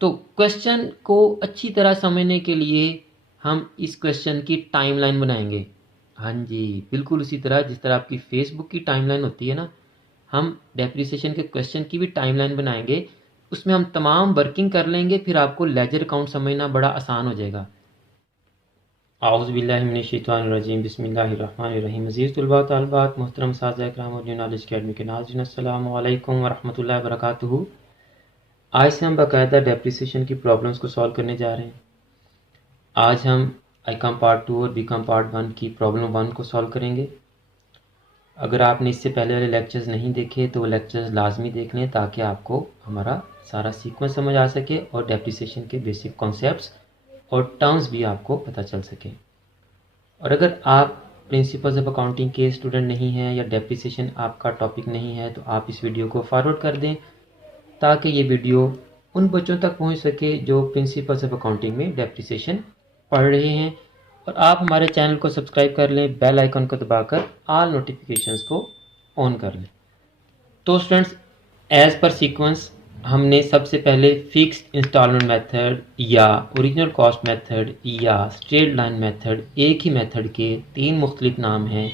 तो क्वेश्चन को अच्छी तरह समझने के लिए हम इस क्वेश्चन की टाइमलाइन बनाएंगे। हाँ जी, बिल्कुल उसी तरह जिस तरह आपकी फेसबुक की टाइमलाइन होती है ना, हम डेप्रिसिएशन के क्वेश्चन की भी टाइमलाइन बनाएंगे। उसमें हम तमाम वर्किंग कर लेंगे, फिर आपको लेजर अकाउंट समझना बड़ा आसान हो जाएगा। आउज़ बिल्लाहि मिनश शैतानिर रजीम, बिस्मिल्लाहिर रहमानिर रहीम। अज़ीज़ तुलबा तालिबात, मोहतरम साज़ा इकराम और नॉलेज अकेडमी के नाज़रीन, अस्सलामु अलैकुम व रहमतुल्लाहि व बरकातुहू। आज से हम बाकायदा डेप्रिसिएशन की प्रॉब्लम्स को सॉल्व करने जा रहे हैं। आज हम आईकॉम पार्ट 2 और बीकॉम पार्ट 1 की प्रॉब्लम 1 को सॉल्व करेंगे। अगर आपने इससे पहले वाले लेक्चर्स नहीं देखे तो वो लेक्चर्स लाजमी देख लें, ताकि आपको हमारा सारा सीक्वेंस समझ आ सके और डेप्रिसिएशन के बेसिक कॉन्सेप्ट्स और टर्म्स भी आपको पता चल सके। और अगर आप प्रिंसिपल्स ऑफ अकाउंटिंग के स्टूडेंट नहीं हैं या डेप्रिसिएशन आपका टॉपिक नहीं है, तो आप इस वीडियो को फॉरवर्ड कर दें, ताकि ये वीडियो उन बच्चों तक पहुंच सके जो प्रिंसिपल्स ऑफ अकाउंटिंग में डेप्रिसिएशन पढ़ रहे हैं। और आप हमारे चैनल को सब्सक्राइब कर लें, बेल आइकन को दबाकर ऑल नोटिफिकेशंस को ऑन कर लें। तो स्टूडेंट्स, एज पर सीक्वेंस हमने सबसे पहले फिक्स्ड इंस्टॉलमेंट मेथड या ओरिजिनल कॉस्ट मेथड या स्ट्रेट लाइन मेथड, एक ही मेथड के 3 मुख्तलिफ नाम हैं,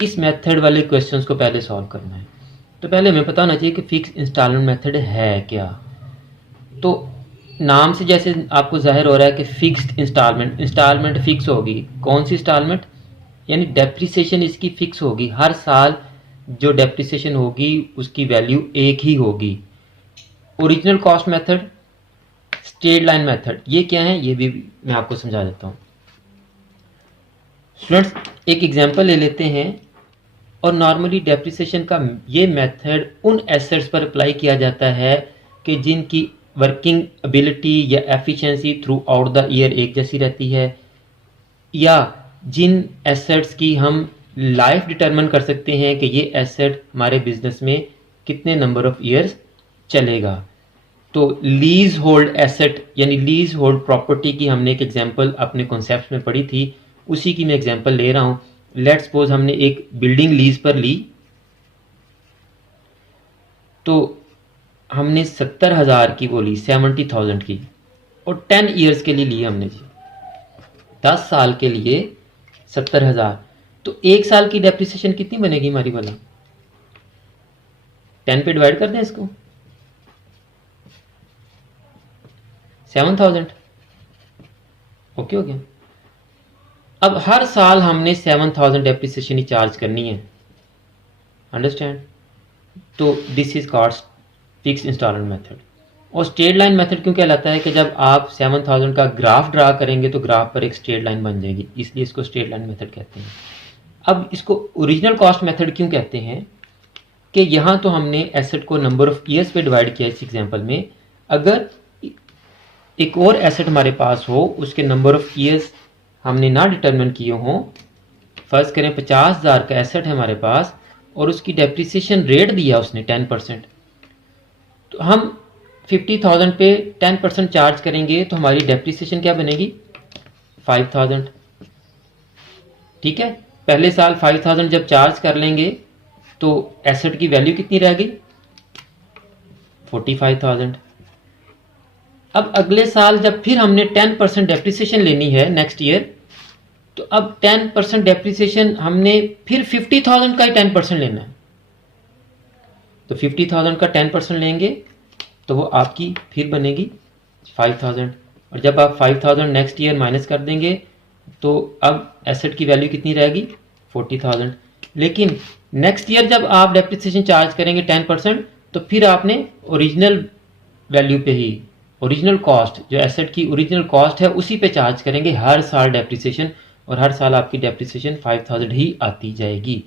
इस मेथड वाले क्वेश्चंस को पहले सॉल्व करना है। तो पहले हमें पता होना चाहिए कि फिक्स्ड इंस्टॉलमेंट मेथड है क्या। तो नाम से जैसे आपको जाहिर हो रहा है कि फिक्स्ड इंस्टॉलमेंट फिक्स होगी। कौन सी इंस्टॉलमेंट? यानी डेप्रिसिएशन इसकी फिक्स होगी। हर साल जो डेप्रिसिएशन होगी उसकी वैल्यू एक ही होगी। Original cost method, straight line method, ये क्या है ये भी मैं आपको समझा देता हूँ। स्टूडेंट्स, एक एग्जांपल ले लेते हैं। और नॉर्मली डेप्रिसिएशन का ये मेथड उन एसेट्स पर अप्लाई किया जाता है कि जिनकी वर्किंग एबिलिटी या efficiency through out the year एक जैसी रहती है, या जिन एसेट्स की हम लाइफ डिटरमिन कर सकते हैं कि ये एसेट हमारे बिजनेस में कितने नंबर ऑफ ईयर्स चलेगा। तो लीज होल्ड एसेट यानी लीज होल्ड प्रॉपर्टी की हमने एक एग्जांपल अपने कॉन्सेप्ट में पढ़ी थी, उसी की मैं एग्जांपल ले रहा हूँ। लेट्स सपोज हमने एक बिल्डिंग लीज पर ली, तो हमने 70,000 की वो ली, 70,000 की, और 10 ईयर्स के लिए ली हमने जी, 10 साल के लिए 70,000। तो एक साल की डेप्रिसिएशन कितनी बनेगी हमारी वाला? 10 पे डिवाइड कर दें इसको, 7,000। ओके हो गया। अब हर साल हमने 7,000 डेप्रिसिएशन ही चार्ज करनी है। अंडरस्टैंड? तो this is called fixed installment method. और स्ट्रेट लाइन मेथड क्यों कहलाता है कि जब आप 7,000 का ग्राफ ड्रा करेंगे तो ग्राफ पर एक स्ट्रेट लाइन बन जाएगी, इसलिए इसको स्ट्रेट लाइन मेथड कहते हैं। अब इसको ओरिजिनल कॉस्ट मेथड क्यों कहते हैं कि यहाँ तो हमने एसेट को नंबर ऑफ ईयर्स पे डिवाइड किया इस एग्जांपल में। अगर एक और एसेट हमारे पास हो, उसके नंबर ऑफ ईयर्स हमने ना डिटरमिन किए हों, फर्ज करें 50,000 का एसेट है हमारे पास और उसकी डेप्रिसिएशन रेट दिया उसने 10%, तो हम 50,000 पे 10% चार्ज करेंगे तो हमारी डेप्रिसिएशन क्या बनेगी? 5,000। ठीक है, पहले साल 5,000 जब चार्ज कर लेंगे तो एसेट की वैल्यू कितनी रह गई? 45,000। अब अगले साल जब फिर हमने 10% डेप्रिसिएशन लेनी है नेक्स्ट ईयर, तो अब 10% डेप्रिसिएशन हमने फिर 50,000 का ही 10% लेना है। तो 50,000 का 10% लेंगे तो वो आपकी फिर बनेगी 5,000। और जब आप 5,000 नेक्स्ट ईयर माइनस कर देंगे तो अब एसेट की वैल्यू कितनी रहेगी? 40,000। लेकिन नेक्स्ट ईयर जब आप डेप्रिसिएशन चार्ज करेंगे 10%, तो फिर आपने ओरिजिनल वैल्यू पे ही, ओरिजिनल कॉस्ट जो एसेट की ओरिजिनल कॉस्ट है उसी पे चार्ज करेंगे हर साल डेप्रिसिएशन, और हर साल आपकी डेप्रिसिएशन 5,000 ही आती जाएगी।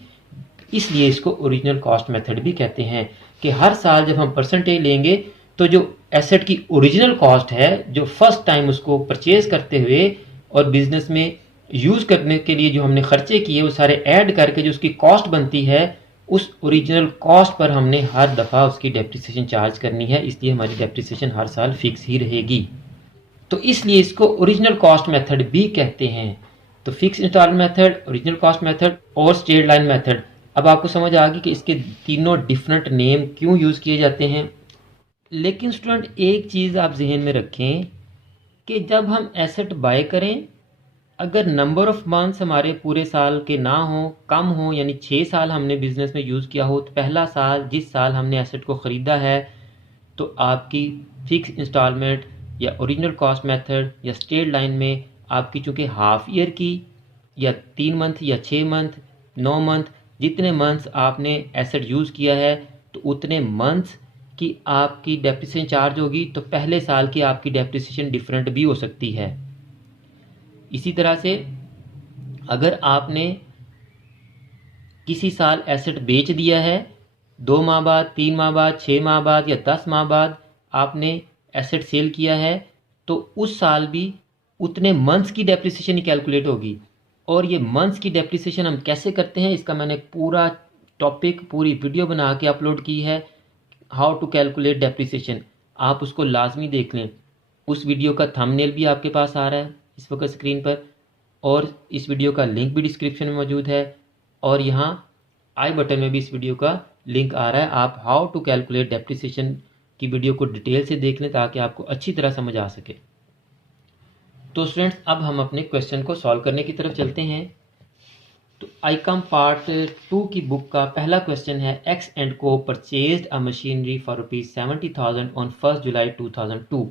इसलिए इसको ओरिजिनल कॉस्ट मेथड भी कहते हैं कि हर साल जब हम परसेंटेज लेंगे तो जो एसेट की ओरिजिनल कॉस्ट है, जो फर्स्ट टाइम उसको परचेज करते हुए और बिजनेस में यूज़ करने के लिए जो हमने खर्चे किए, वो सारे ऐड करके जो उसकी कॉस्ट बनती है, उस ओरिजिनल कॉस्ट पर हमने हर दफ़ा उसकी डेप्रिसिएशन चार्ज करनी है। इसलिए हमारी डेप्रिसिएशन हर साल फिक्स ही रहेगी। तो इसलिए इसको ओरिजिनल कॉस्ट मेथड भी कहते हैं। तो fix installment method, original cost method और स्ट्रेट लाइन मेथड। अब आपको समझ आ गई कि इसके तीनों डिफरेंट नेम क्यों यूज़ किए जाते हैं। लेकिन स्टूडेंट एक चीज़ आप जहन में रखें कि जब हम एसेट बाय करें, अगर नंबर ऑफ़ मंथ्स हमारे पूरे साल के ना हो, कम हो, यानी 6 साल हमने बिज़नेस में यूज़ किया हो, तो पहला साल जिस साल हमने एसेट को ख़रीदा है तो आपकी फ़िक्स इंस्टॉलमेंट या ओरिजिनल कॉस्ट मेथड या स्ट्रेट लाइन में आपकी चूँकि हाफ ईयर की या 3 मंथ या 6 मंथ 9 मंथ जितने मंथ्स आपने एसेट यूज़ किया है तो उतने मंथ्स की आपकी डेप्रिसिएशन चार्ज होगी। तो पहले साल की आपकी डेप्रिसिएशन डिफरेंट भी हो सकती है। इसी तरह से अगर आपने किसी साल एसेट बेच दिया है, 2 माह बाद, 3 माह बाद, 6 माह बाद या 10 माह बाद आपने एसेट सेल किया है, तो उस साल भी उतने मंथ्स की डेप्रिसिएशन ही कैलकुलेट होगी। और ये मंथ्स की डेप्रिसिएशन हम कैसे करते हैं, इसका मैंने पूरा टॉपिक, पूरी वीडियो बना के अपलोड की है, हाउ टू कैलकुलेट डेप्रिसिएशन। आप उसको लाजमी देख लें। उस वीडियो का थंबनेल भी आपके पास आ रहा है इस वक्त स्क्रीन पर, और इस वीडियो का लिंक भी डिस्क्रिप्शन में मौजूद है, और यहाँ आई बटन में भी इस वीडियो का लिंक आ रहा है। आप हाउ टू कैलकुलेट डेप्रिसिएशन की वीडियो को डिटेल से देख लें ताकि आपको अच्छी तरह समझ आ सके। तो स्टूडेंट्स, अब हम अपने क्वेश्चन को सॉल्व करने की तरफ चलते हैं। तो आईकॉम पार्ट 2 की बुक का पहला क्वेश्चन है, एक्स एंड को purchased a machinery for ₹70,000 on 1 जुलाई 2002।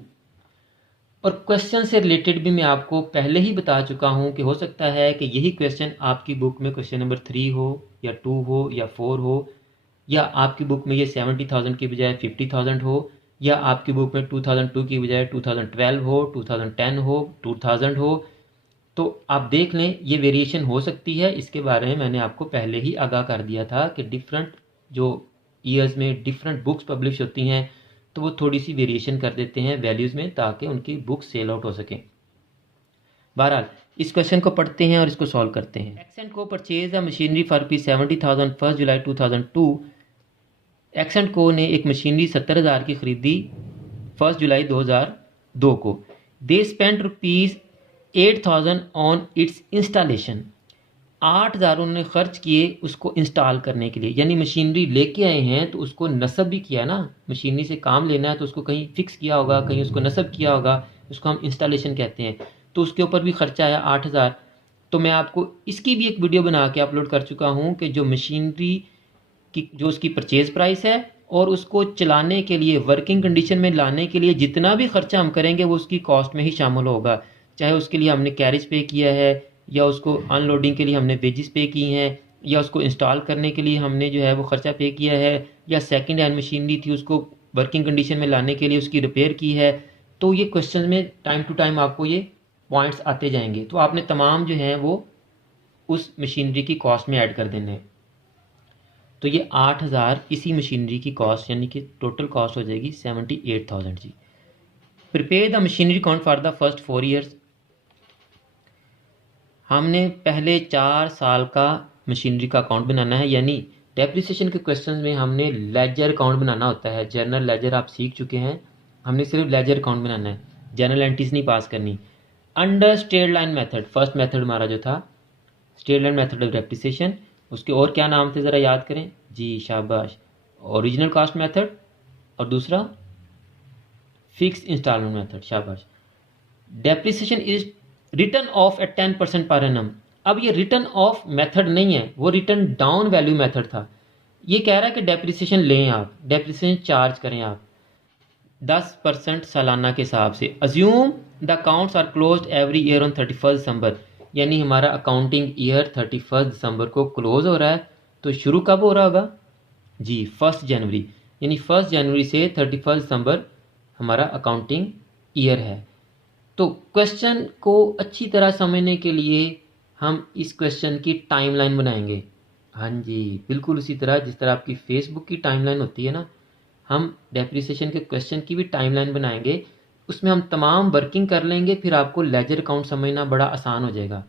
और क्वेश्चन से रिलेटेड भी मैं आपको पहले ही बता चुका हूं कि हो सकता है कि यही क्वेश्चन आपकी बुक में क्वेश्चन नंबर 3 हो या 2 हो या 4 हो, या आपकी बुक में ये 70,000 की बजाय 50,000 हो, या आपकी बुक में 2002 की बजाय 2012 हो, 2010 हो, 2000 हो। तो आप देख लें, ये वेरिएशन हो सकती है। इसके बारे में मैंने आपको पहले ही आगाह कर दिया था कि डिफरेंट जो ईयर्स में डिफरेंट बुक्स पब्लिश होती हैं तो वो थोड़ी सी वेरिएशन कर देते हैं वैल्यूज़ में ताकि उनकी बुक सेल आउट हो सकें। बहरहाल इस क्वेश्चन को पढ़ते हैं और इसको सॉल्व करते हैं। एक्सेंट को purchase a machinery for ₹70,000 1 July 2002। Accent को ने एक मशीनरी 70,000 की खरीदी 1 जुलाई 2002 को। They spend ₹8,000 on it's installation. 8,000 उन्होंने खर्च किए उसको इंस्टॉल करने के लिए, यानी मशीनरी लेके आए हैं तो उसको नस्ब भी किया ना। मशीनरी से काम लेना है तो उसको कहीं फिक्स किया होगा, कहीं उसको नस्ब किया होगा, उसको हम इंस्टॉलेशन कहते हैं। तो उसके ऊपर भी खर्चा आया 8,000। तो मैं आपको इसकी भी एक वीडियो बना के अपलोड कर चुका हूँ कि जो मशीनरी की जो उसकी परचेज प्राइस है और उसको चलाने के लिए वर्किंग कंडीशन में लाने के लिए जितना भी खर्चा हम करेंगे वो उसकी कॉस्ट में ही शामिल होगा। चाहे उसके लिए हमने कैरेज पे किया है, या उसको अनलोडिंग के लिए हमने वेजेस पे की हैं, या उसको इंस्टॉल करने के लिए हमने जो है वो ख़र्चा पे किया है, या सेकंड हैंड मशीनरी थी उसको वर्किंग कंडीशन में लाने के लिए उसकी रिपेयर की है। तो ये क्वेश्चन में टाइम टू टाइम आपको ये पॉइंट्स आते जाएंगे, तो आपने तमाम जो हैं वो उस मशीनरी की कॉस्ट में ऐड कर देने हैं। तो ये 8,000 इसी मशीनरी की कॉस्ट, यानी कि टोटल कॉस्ट हो जाएगी 78,000 ji. Prepare the machinery account for the first 4 years. हमने पहले 4 साल का मशीनरी का अकाउंट बनाना है, यानी डेप्रिसिएशन के क्वेश्चन में हमने लेजर अकाउंट बनाना होता है। जर्नल लेजर आप सीख चुके हैं, हमने सिर्फ लेजर अकाउंट बनाना है, जर्नल एंट्रीज नहीं पास करनी। Under straight line method, first method हमारा जो था straight line method of depreciation, उसके और क्या नाम थे ज़रा याद करें जी, शाबाश। ओरिजिनल कॉस्ट मेथड और दूसरा फिक्स इंस्टॉलमेंट मेथड, शाबाश। Depreciation is written off at 10% per annum. अब ये रिटर्न ऑफ मेथड नहीं है, वो रिटर्न डाउन वैल्यू मेथड था। ये कह रहा है कि डेप्रिसिएशन लें आप, डेप्रिसिएशन चार्ज करें आप 10% सालाना के हिसाब से। Assume the accounts are closed every year on 31 December, यानी हमारा अकाउंटिंग ईयर 31 दिसंबर को क्लोज हो रहा है। तो शुरू कब हो रहा होगा जी, 1 जनवरी, यानी 1 जनवरी से 31 दिसंबर हमारा अकाउंटिंग ईयर है। तो क्वेश्चन को अच्छी तरह समझने के लिए हम इस क्वेश्चन की टाइमलाइन बनाएंगे। हाँ जी, बिल्कुल उसी तरह जिस तरह आपकी फेसबुक की टाइमलाइन होती है ना, हम डेप्रिसिएशन के क्वेश्चन की भी टाइमलाइन बनाएंगे। उसमें हम तमाम वर्किंग कर लेंगे, फिर आपको लेजर अकाउंट समझना बड़ा आसान हो जाएगा।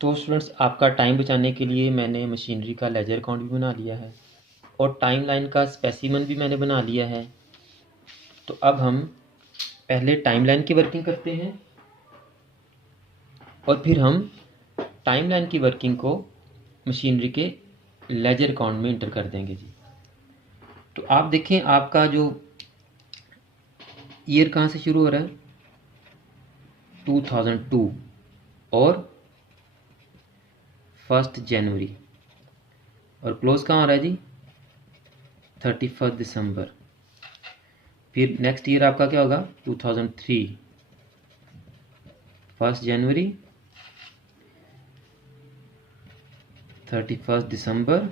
तो स्टूडेंट्स, आपका टाइम बचाने के लिए मैंने मशीनरी का लेजर अकाउंट भी बना लिया है और टाइमलाइन का स्पेसिमन भी मैंने बना लिया है। तो अब हम पहले टाइमलाइन की वर्किंग करते हैं और फिर हम टाइमलाइन की वर्किंग को मशीनरी के लेजर अकाउंट में इंटर कर देंगे जी। तो आप देखें आपका जो ईयर कहाँ से शुरू हो रहा है, 2002, और 1 जनवरी, और क्लोज कहाँ हो रहा है जी, 31 दिसंबर। फिर नेक्स्ट ईयर आपका क्या होगा, 2003, 1 जनवरी, 31 दिसंबर,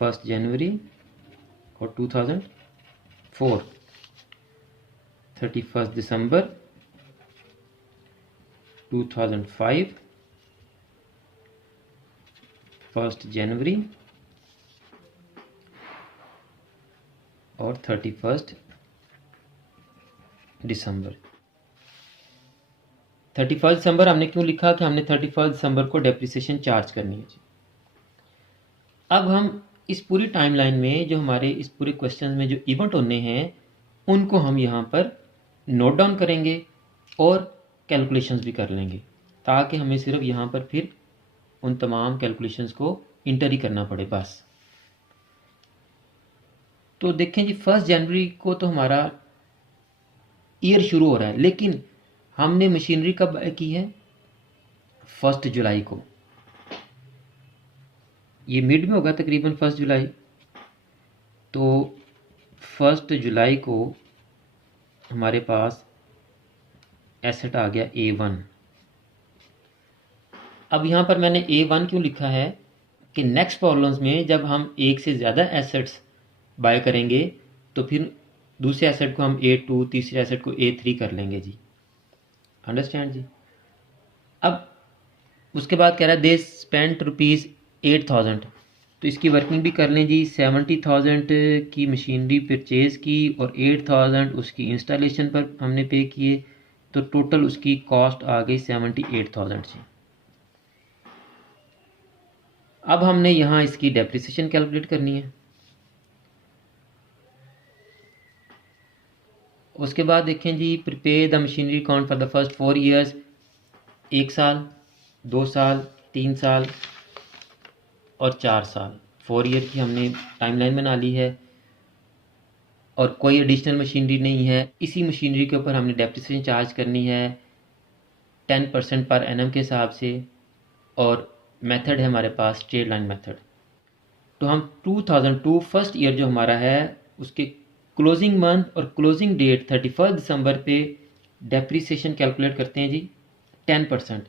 1 जनवरी, और 2004, 31 दिसंबर, 2005, 1 जनवरी, और 31 दिसंबर। 31 दिसंबर हमने क्यों लिखा कि हमने 31 दिसंबर को डेप्रिसिएशन चार्ज करनी है जी। अब हम इस पूरी टाइमलाइन में जो हमारे इस पूरे क्वेश्चन में जो इवेंट होने हैं उनको हम यहाँ पर नोट डाउन करेंगे और कैलकुलेशंस भी कर लेंगे, ताकि हमें सिर्फ यहाँ पर फिर उन तमाम कैलकुलेशंस को इंटर ही करना पड़े बस। तो देखें जी, 1 जनवरी को तो हमारा ईयर शुरू हो रहा है, लेकिन हमने मशीनरी कब बाय की है, 1 जुलाई को। ये मिड में होगा तकरीबन 1 जुलाई। तो 1 जुलाई को हमारे पास एसेट आ गया A1। अब यहाँ पर मैंने A1 क्यों लिखा है कि नेक्स्ट प्रॉब्लम्स में जब हम एक से ज़्यादा एसेट्स बाय करेंगे तो फिर दूसरे एसेट को हम A2, तीसरे एसेट को A3 कर लेंगे जी। अंडरस्टैंड जी। अब उसके बाद कह रहा है दे स्पेंट ₹8,000, तो इसकी वर्किंग भी कर लें जी। 70,000 की मशीनरी परचेज़ की और 8,000 उसकी इंस्टॉलेशन पर हमने पे किए, तो टोटल उसकी कॉस्ट आ गई 78,000 जी। अब हमने यहाँ इसकी डेप्रिसिएशन कैलकुलेट करनी है। उसके बाद देखें ji, prepare the machinery account for the first 4 years, 1 साल, 2 साल, 3 साल और 4 साल। 4 ईयर की हमने टाइमलाइन बना ली है और कोई एडिशनल मशीनरी नहीं है। इसी मशीनरी के ऊपर हमने डेप्रिसिएशन चार्ज करनी है 10% पर एनम के हिसाब से, और मेथड है हमारे पास स्ट्रेट लाइन मेथड। तो हम 2002 फर्स्ट ईयर जो हमारा है उसके क्लोजिंग मंथ और क्लोजिंग डेट 31 दिसंबर पे डेप्रिसिएशन कैलकुलेट करते हैं जी 10%।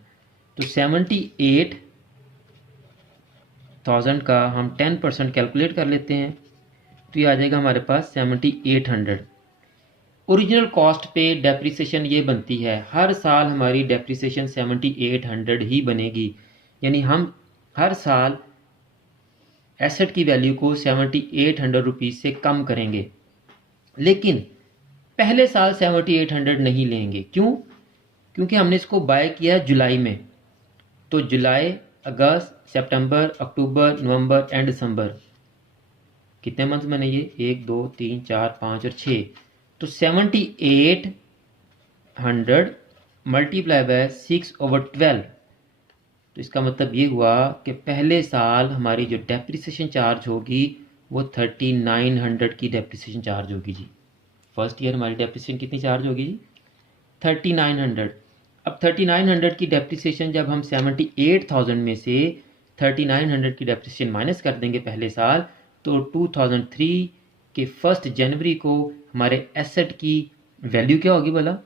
तो 78,000 का हम 10% कैलकुलेट कर लेते हैं, तो ये आ जाएगा हमारे पास 7800। ओरिजिनल कॉस्ट पे डेप्रिसिएशन ये बनती है, हर साल हमारी डेप्रिसिएशन 7800 ही बनेगी, यानी हम हर साल एसेट की वैल्यू को 7800 रुपीज़ से कम करेंगे। लेकिन पहले साल 7800 नहीं लेंगे। क्यों? क्योंकि हमने इसको बाय किया जुलाई में, तो जुलाई, अगस्त, सितंबर, अक्टूबर, नवंबर एंड दिसंबर, कितने मंथ बने ये, 1, 2, 3, 4, 5 और 6। तो 7800 मल्टीप्लाई बाय 6/12, तो इसका मतलब ये हुआ कि पहले साल हमारी जो डेप्रिसिएशन चार्ज होगी वो 3900 की डेप्रिसिएशन चार्ज होगी जी। फर्स्ट ईयर हमारी डेप्रिसिएशन कितनी चार्ज होगी जी, 3900। अब 3900 की डेप्रिसिएशन जब हम 78,000 में से 3900 की डेप्रिसिएशन माइनस कर देंगे पहले साल, तो 2003 के 1 जनवरी को हमारे एसेट की वैल्यू क्या होगी बोला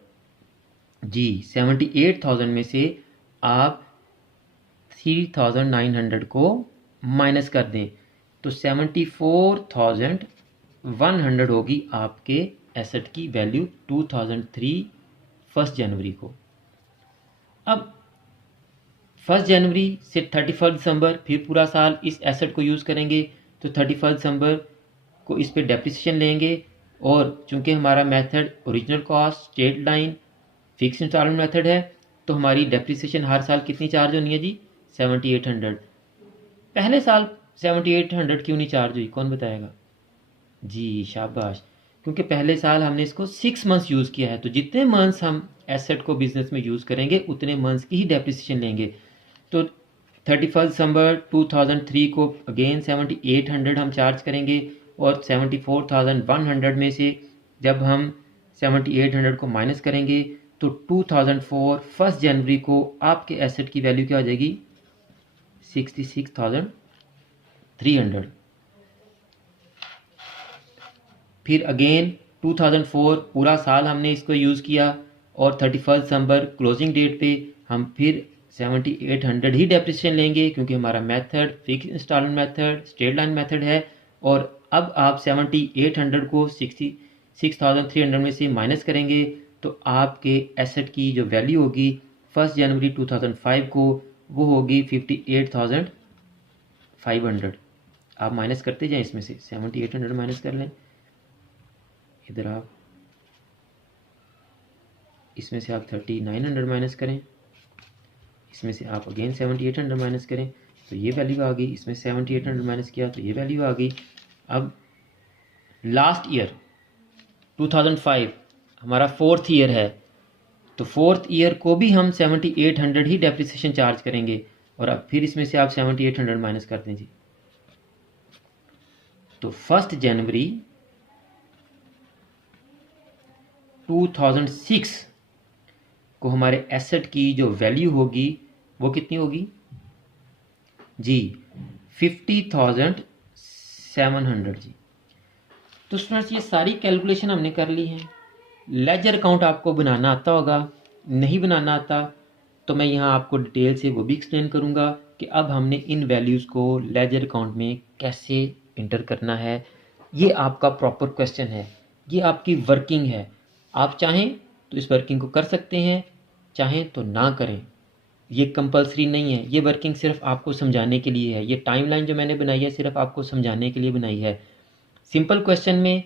जी, 78,000 में से आप 3,900 को माइनस कर दें, तो 74,100 होगी आपके एसेट की वैल्यू 2003 1 जनवरी को। अब 1 जनवरी से 31 दिसंबर फिर पूरा साल इस एसेट को यूज़ करेंगे, तो 31 दिसंबर को इस पे डेप्रिसिएशन लेंगे, और चूंकि हमारा method original cost, straight line, fix installment method है, तो हमारी डेप्रिसिएशन हर साल कितनी चार्ज होनी है जी, 7800। पहले साल 7800 क्यों नहीं चार्ज हुई, कौन बताएगा जी, शाबाश। क्योंकि पहले साल हमने इसको 6 मंथ्स यूज़ किया है, तो जितने मंथ्स हम एसेट को बिजनेस में यूज़ करेंगे उतने मंथ्स की ही डेप्रिसिएशन लेंगे। तो 31 दिसंबर 2003 को अगेन 7800 हम चार्ज करेंगे और 74,100 में से जब हम 7800 को माइनस करेंगे तो 2004 1 जनवरी को आपके एसेट की वैल्यू क्या हो जाएगी 66,300। फिर अगेन 2004 पूरा साल हमने इसको यूज़ किया और 31 दिसंबर क्लोजिंग डेट पे हम फिर 7800 ही डेप्रिसिएशन लेंगे क्योंकि हमारा method fix installment method straight line method है। और अब आप 7800 को 66,300 में से माइनस करेंगे तो आपके एसेट की जो वैल्यू होगी 1 जनवरी 2005 को वो होगी 58,500। आप माइनस करते जाएं, इसमें से 7800 माइनस कर लें, इधर आप इसमें से आप 3900 माइनस करें, इसमें से आप अगेन 7800 माइनस करें तो ये वैल्यू आ गई, इसमें 7800 माइनस किया तो ये वैल्यू आ गई। अब लास्ट ईयर 2005 हमारा 4th ईयर है तो 4th ईयर को भी हम 7800 ही डेप्रिसिएशन चार्ज करेंगे और अब फिर इसमें से आप 7800 माइनस कर दें जी। तो 1 जनवरी 2006 को हमारे एसेट की जो वैल्यू होगी वो कितनी होगी जी 50,700 जी। तो स्टूडेंट्स ये सारी कैलकुलेशन हमने कर ली है। लेजर अकाउंट आपको बनाना आता होगा, नहीं बनाना आता तो मैं यहाँ आपको डिटेल से वो भी एक्सप्लेन करूँगा कि अब हमने इन वैल्यूज़ को लेजर अकाउंट में कैसे इंटर करना है। ये आपका प्रॉपर क्वेश्चन है, ये आपकी वर्किंग है। आप चाहें तो इस वर्किंग को कर सकते हैं, चाहें तो ना करें, ये कंपलसरी नहीं है। ये वर्किंग सिर्फ आपको समझाने के लिए है। ये टाइमलाइन जो मैंने बनाई है सिर्फ आपको समझाने के लिए बनाई है। सिंपल क्वेश्चन में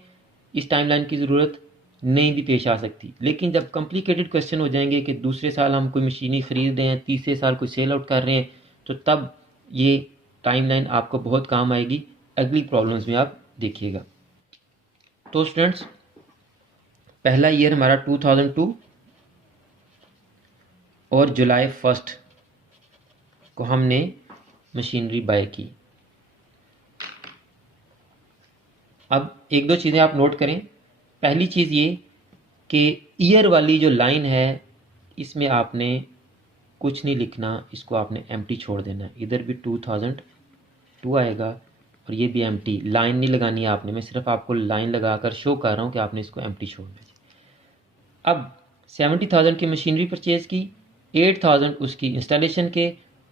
इस टाइमलाइन की ज़रूरत नहीं भी पेश आ सकती, लेकिन जब कॉम्प्लिकेटेड क्वेश्चन हो जाएंगे कि दूसरे साल हम कोई मशीनें ख़रीद रहे हैं, तीसरे साल कोई सेल आउट कर रहे हैं, तो तब ये टाइमलाइन आपको बहुत काम आएगी अगली प्रॉब्लम्स में, आप देखिएगा। तो स्टूडेंट्स पहला ईयर हमारा 2002 और जुलाई 1 को हमने मशीनरी बाय की। अब एक दो चीज़ें आप नोट करें। पहली चीज़ ये कि ईयर वाली जो लाइन है इसमें आपने कुछ नहीं लिखना, इसको आपने एम्प्टी छोड़ देना। इधर भी 2002 आएगा और ये भी एम्प्टी, लाइन नहीं लगानी है आपने, मैं सिर्फ आपको लाइन लगाकर शो कर रहा हूँ कि आपने इसको एम्प्टी छोड़ना है। अब 70,000 की मशीनरी परचेज़ की, 8,000 उसकी इंस्टॉलेशन के,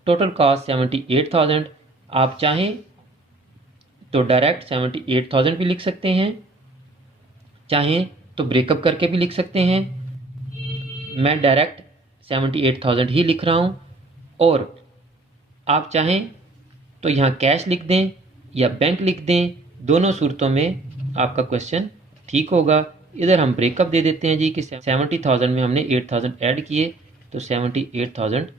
टोटल कॉस्ट 78,000। आप चाहें तो डायरेक्ट 78,000 भी लिख सकते हैं, चाहें तो ब्रेकअप करके भी लिख सकते हैं। मैं डायरेक्ट 78,000 ही लिख रहा हूँ। और आप चाहें तो यहाँ कैश लिख दें या बैंक लिख दें, दोनों सूरतों में आपका क्वेश्चन ठीक होगा। इधर हम ब्रेकअप दे देते हैं जी कि 70,000 में हमने 8,000 ऐड किए तो 78,000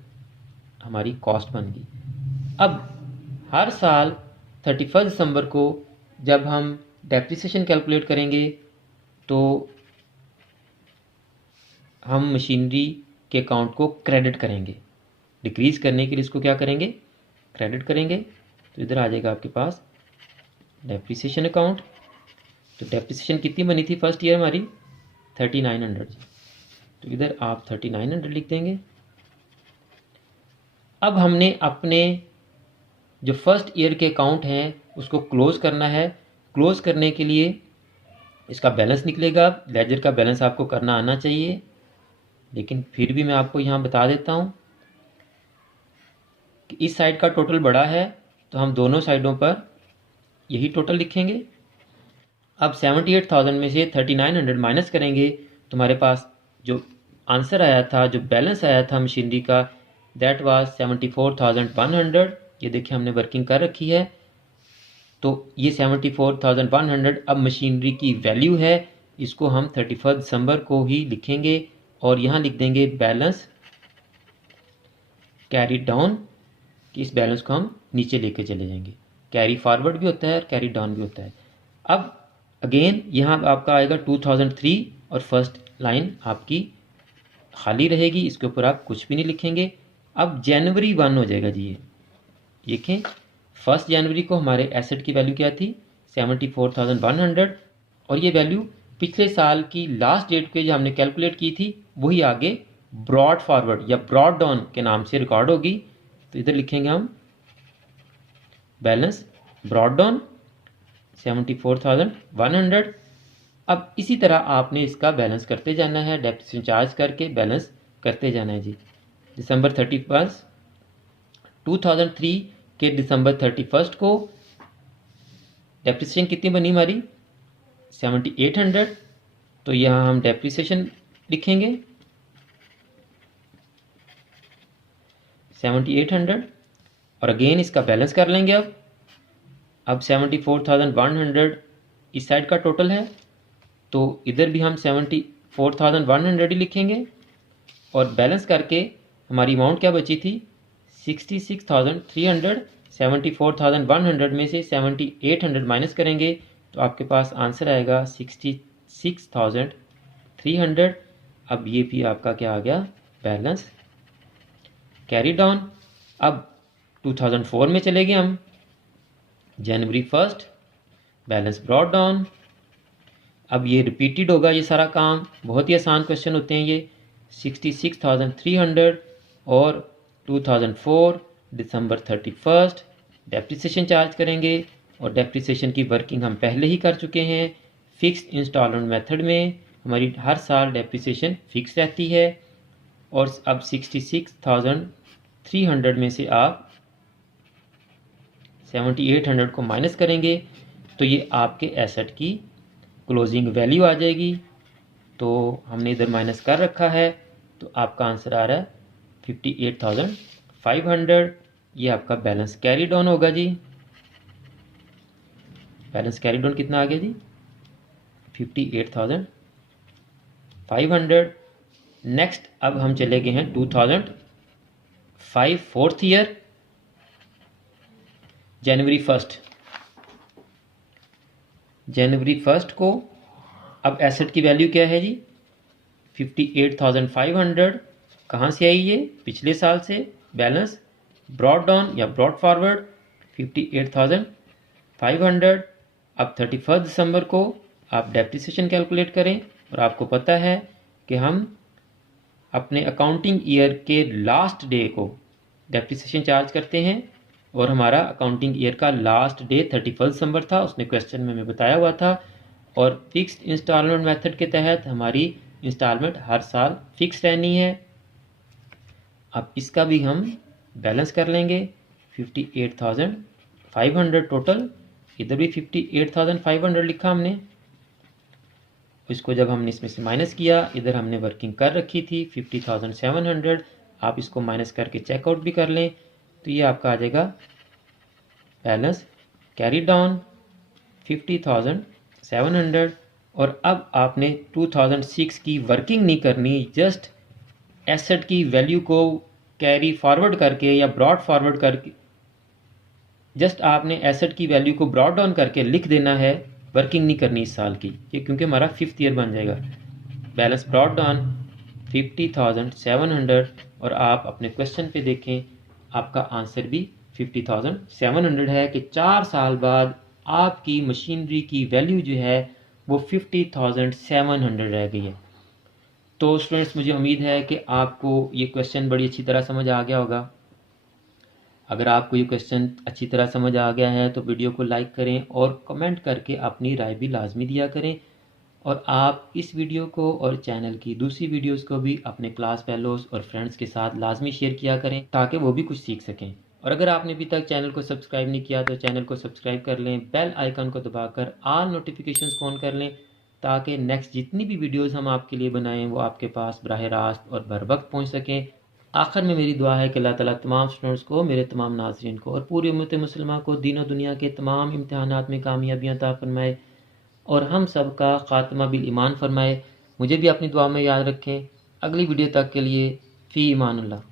हमारी कॉस्ट बन गई। अब हर साल 31 दिसंबर को जब हम डेप्रिसिएशन कैलकुलेट करेंगे तो हम मशीनरी के अकाउंट को क्रेडिट करेंगे। डिक्रीज़ करने के लिए इसको क्या करेंगे, क्रेडिट करेंगे। तो इधर आ जाएगा आपके पास डेप्रिसिएशन अकाउंट। तो डेप्रिसिएशन कितनी बनी थी फर्स्ट ईयर हमारी 3900। तो इधर आप 3900 लिख देंगे। अब हमने अपने जो फर्स्ट ईयर के अकाउंट हैं उसको क्लोज़ करना है। क्लोज़ करने के लिए इसका बैलेंस निकलेगा, लेजर का बैलेंस आपको करना आना चाहिए, लेकिन फिर भी मैं आपको यहाँ बता देता हूँ कि इस साइड का टोटल बड़ा है तो हम दोनों साइडों पर यही टोटल लिखेंगे। अब 78,000 में से 3900 माइनस करेंगे तो हमारे पास जो आंसर आया था, जो बैलेंस आया था मशीनरी का, दैट वाज 74,100। ये देखिए हमने वर्किंग कर रखी है। तो ये 74,100 अब मशीनरी की वैल्यू है। इसको हम 31 दिसंबर को ही लिखेंगे और यहाँ लिख देंगे बैलेंस कैरी डाउन, कि इस बैलेंस को हम नीचे लेके चले जाएंगे। कैरी फॉरवर्ड भी होता है और कैरी डाउन भी होता है। अब अगेन यहाँ आपका आएगा 2003 और फर्स्ट लाइन आपकी खाली रहेगी, इसके ऊपर आप कुछ भी नहीं लिखेंगे। अब जनवरी 1 हो जाएगा जी, ये देखें 1 जनवरी को हमारे एसेट की वैल्यू क्या थी 74,100 और ये वैल्यू पिछले साल की लास्ट डेट पे जो हमने कैलकुलेट की थी वही आगे ब्रॉड फॉरवर्ड या ब्रॉड डाउन के नाम से रिकॉर्ड होगी। तो इधर लिखेंगे हम बैलेंस ब्रॉड डाउन 74,100। अब इसी तरह आपने इसका बैलेंस करते जाना है, डेप्रिसिएशन चार्ज करके बैलेंस करते जाना है जी। दिसंबर 31 2003 के दिसंबर 31 को डेप्रिसिएशन कितनी बनी हमारी 7800। तो यहाँ हम डेप्रिसिएशन लिखेंगे 7800 और अगेन इसका बैलेंस कर लेंगे। अब 74,100 इस साइड का टोटल है तो इधर भी हम 74,100 ही लिखेंगे और बैलेंस करके हमारी अमाउंट क्या बची थी 66,300। 74,100 में से 7,800 माइनस करेंगे तो आपके पास आंसर आएगा 66,300। अब ये भी आपका क्या आ गया बैलेंस कैरी डाउन। अब 2004 में चले गए हम जनवरी 1 बैलेंस ब्रॉड डाउन। अब ये रिपीटेड होगा ये सारा काम, बहुत ही आसान क्वेश्चन होते हैं ये। 66,300 और 2004 दिसंबर 31 डेप्रिसिएशन चार्ज करेंगे और डेप्रिसिएशन की वर्किंग हम पहले ही कर चुके हैं। फिक्स्ड इंस्टॉलमेंट मेथड में हमारी हर साल डेप्रिसिएशन फिक्स रहती है और अब 66,300 में से आप 7,800 को माइनस करेंगे तो ये आपके एसेट की क्लोजिंग वैल्यू आ जाएगी। तो हमने इधर माइनस कर रखा है तो आपका आंसर आ रहा है 58,500। ये आपका बैलेंस कैरी डाउन होगा जी। बैलेंस कैरी डाउन कितना आ गया जी 58,500। नेक्स्ट अब हम चले गए हैं 2005 4th ईयर जनवरी 1 को अब एसेट की वैल्यू क्या है जी 58,500। कहाँ से आई ये पिछले साल से। बैलेंस ब्रॉड डाउन या ब्रॉड फॉरवर्ड 58,500। अब 31 दिसंबर को आप डेप्रिसिएशन कैलकुलेट करें और आपको पता है कि हम अपने अकाउंटिंग ईयर के लास्ट डे को डेप्रिसिएशन चार्ज करते हैं और हमारा अकाउंटिंग ईयर का लास्ट डे 31 दिसंबर था, उसने क्वेश्चन में हमें बताया हुआ था। और फिक्स्ड इंस्टॉलमेंट मेथड के तहत हमारी इंस्टॉलमेंट हर साल फिक्स रहनी है। अब इसका भी हम बैलेंस कर लेंगे 58,500 टोटल। इधर भी 58,500 लिखा हमने। इसको जब हमने इसमें से माइनस किया इधर हमने वर्किंग कर रखी थी 50,700। आप इसको माइनस करके चेकआउट भी कर लें तो ये आपका आ जाएगा बैलेंस कैरी डाउन 50,700। और अब आपने 2006 की वर्किंग नहीं करनी, जस्ट एसेट की वैल्यू को कैरी फॉरवर्ड करके या ब्रॉड फॉरवर्ड करके जस्ट आपने एसेट की वैल्यू को ब्रॉड डाउन करके लिख देना है। वर्किंग नहीं करनी इस साल की ये, क्योंकि हमारा 5th ईयर बन जाएगा। बैलेंस ब्रॉड डाउन 50,700 और आप अपने क्वेश्चन पे देखें आपका आंसर भी 50,700 है कि 4 साल बाद आपकी मशीनरी की वैल्यू जो है वो 50,700 रह गई है। तो स्टूडेंट्स मुझे उम्मीद है कि आपको ये क्वेश्चन बड़ी अच्छी तरह समझ आ गया होगा। अगर आपको ये क्वेश्चन अच्छी तरह समझ आ गया है तो वीडियो को लाइक करें और कमेंट करके अपनी राय भी लाजमी दिया करें। और आप इस वीडियो को और चैनल की दूसरी वीडियोस को भी अपने क्लास फेलोज और फ्रेंड्स के साथ लाजमी शेयर किया करें ताकि वो भी कुछ सीख सकें। और अगर आपने अभी तक चैनल को सब्सक्राइब नहीं किया तो चैनल को सब्सक्राइब कर लें, बेल आइकन को दबाकर ऑल नोटिफिकेशंस को ऑन कर लें ताकि नेक्स्ट जितनी भी वीडियोज़ हम आपके लिए बनाएं वो आपके पास बराह रास्त और बर वक्त पहुँच सकें। आखिर में मेरी दुआ है कि अल्लाह ताला तमाम स्टूडेंट्स को, मेरे तमाम नाज़रीन को और पूरी उम्मत मुसलमान को दीन और दुनिया के तमाम इम्तिहानात में कामयाबियाँ अता फरमाए और हम सब का ख़ात्मा बिल ईमान फरमाए। मुझे भी अपनी दुआ में याद रखें। अगली वीडियो तक के लिए फ़ी ईमानुल्लाह।